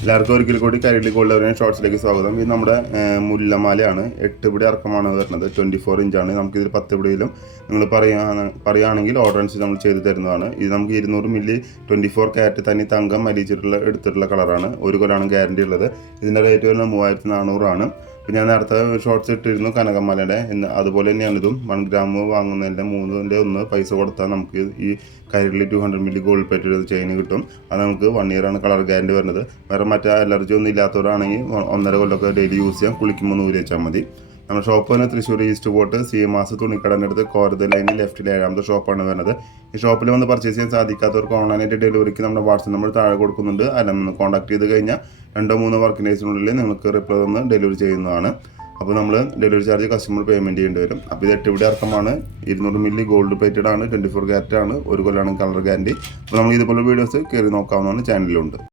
എല്ലാവർക്കും ഒരിക്കൽ കൂടി കൈരളി ഗോൾഡ് ലവറിൻ ഷോർട്സിലേക്ക് സ്വാഗതം. ഇത് നമ്മുടെ മുല്ലമാലയാണ്. 8 പിടി ഇറക്കമാണ് വരുന്നത്. 24 ഇഞ്ചാണ്. നമുക്കിതിൽ 10 പിടിയിലും നിങ്ങൾ പറയുകയാണെങ്കിൽ ഓർഡർ അനുസരിച്ച് നമ്മൾ ചെയ്ത് തരുന്നതാണ്. ഇത് നമുക്ക് 200 മില്ലി 24 ക്യാരറ്റ് തനി തങ്കം എടുത്തിട്ടുള്ള കളറാണ്. 1 കൊല്ലമാണ് ഗ്യാരണ്ടി ഉള്ളത്. ഇതിൻ്റെ റേറ്റ് വരുന്നത് 3400 അപ്പോൾ ഞാൻ നേരത്തെ ഷോർട്സ് ഇട്ടിരുന്നു കനകമാലയുടെ. അതുപോലെ തന്നെയാണ് ഇതും. 1 ഗ്രാം വാങ്ങുന്നതിൻ്റെ 3ൻ്റെ 1 പൈസ കൊടുത്താൽ നമുക്ക് ഈ Kairali 200 milli gold plated chain കിട്ടും. അത് നമുക്ക് 1 ഇയറാണ് കളർ ഗ്യാരണ്ടി വരുന്നത്. വേറെ മറ്റേ അലർജി ഒന്നും ഇല്ലാത്തവരാണെങ്കിൽ 1.5 കൊല്ലമൊക്കെ ഡെയിലി യൂസ് ചെയ്യാം. കുളിക്കുമ്പോൾ നൂല് വെച്ചാൽ മതി. നമ്മുടെ ഷോപ്പ് തന്നെ തൃശ്ശൂർ ഈസ്റ്റ് പോർട്ട് CMS തുണിക്കടൻ്റെ അടുത്ത് കോരത് ലൈനിൽ ലെഫ്റ്റിൽ 7ാമത്തെ ഷോപ്പാണ് വരുന്നത്. ഈ ഷോപ്പിൽ വന്ന് പർച്ചേസ് ചെയ്യാൻ സാധിക്കാത്തവർക്ക് ഓൺലൈനായിട്ട് ഡെലിവറിക്ക് നമ്മുടെ വാട്സ്ആപ്പ് നമ്പർ താഴെ കൊടുക്കുന്നുണ്ട്. അല്ല കോൺടാക്ട് ചെയ്ത് കഴിഞ്ഞാൽ 2-3 വർക്കിംഗ് ഡേയ്സിനുള്ളിൽ നിങ്ങൾക്ക് റിപ്ലൈ തന്ന് ഡെലിവറി ചെയ്യുന്നതാണ്. അപ്പോൾ നമ്മൾ ഡെലിവറി ചാർജ് കസ്റ്റമർ പേയ്മെൻറ്റ് ചെയ്യേണ്ടി വരും. അപ്പോൾ ഇത് 8 പിടി ഇറക്കമാണ്. 200 മില്ലി ഗോൾഡ് പ്ലേറ്റഡ് ആണ്. 24 ക്യാരറ്റ് ആണ്. 1 കൊല്ലമാണ് കളർ ഗ്യാരണ്ടി. അപ്പോൾ നമ്മൾ ഇതുപോലെ വീഡിയോസ് കയറി നോക്കാവുന്നതാണ്. ചാനലിലുണ്ട്.